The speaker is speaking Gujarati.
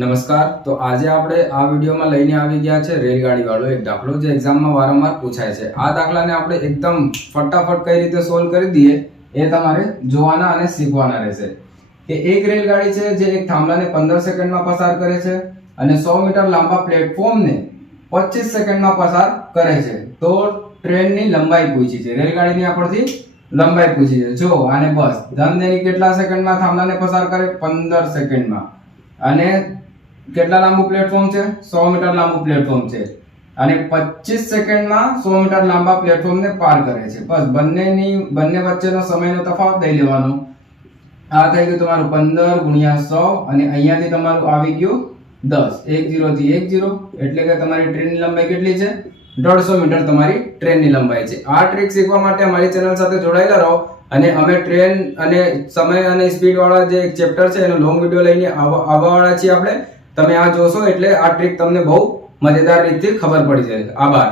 નમસ્કાર. તો આજે આપણે આ વિડીયોમાં લઈને આવી ગયા છે રેલગાડી વાળો એક દાખલો જે એક્ઝામમાં વારંવાર પૂછાય છે. આ દાખલાને આપણે એકદમ ફટાફટ કઈ રીતે સોલ્વ કરી દઈએ એ તમારે જોવાના અને શીખવાના રહેશે. કે એક રેલગાડી છે જે એક થાંભલાને 15 સેકન્ડમાં પસાર કરે છે અને 100 મીટર લાંબા પ્લેટફોર્મને 25 સેકન્ડમાં પસાર કરે છે. તો ટ્રેનની લંબાઈ પૂછી છે, રેલગાડીની આપણથી લંબાઈ પૂછી છે. જો આને બસ ધમધેની કેટલા સેકન્ડમાં થાંભલાને પસાર કરે? 15 સેકન્ડમાં. અને કેટલા લાંબુ પ્લેટફોર્મ છે? 100 મીટર લાંબુ પ્લેટફોર્મ છે અને 25 સેકન્ડમાં 100 મીટર લાંબા પ્લેટફોર્મને પાર કરે છે. બસ બંને વચ્ચેનો સમયનો તફાવત લઈ લેવાનો. આ થઈ ગયું તમારું 15 ગુણ્યા 100 અને અહીંયાથી તમારું આવી ગયું 10. 10 થી 10 એટલે કે તમારી ટ્રેનની લંબાઈ કેટલી છે? 150 મીટર તમારી ટ્રેનની લંબાઈ છે. આ ટ્રીક શીખવા માટે અમારી ચેનલ સાથે જોડાયેલા રહો અને અમે ટ્રેન અને સમય અને સ્પીડ વાળા જે એક ચેપ્ટર છે એનો લોંગ વિડિયો લઈને આવવાવાળા છીએ આપણે. તમે આ જોશો એટલે આ ટ્રીક તમને બહુ મજેદાર રીતે ખબર પડી જાય. આભાર.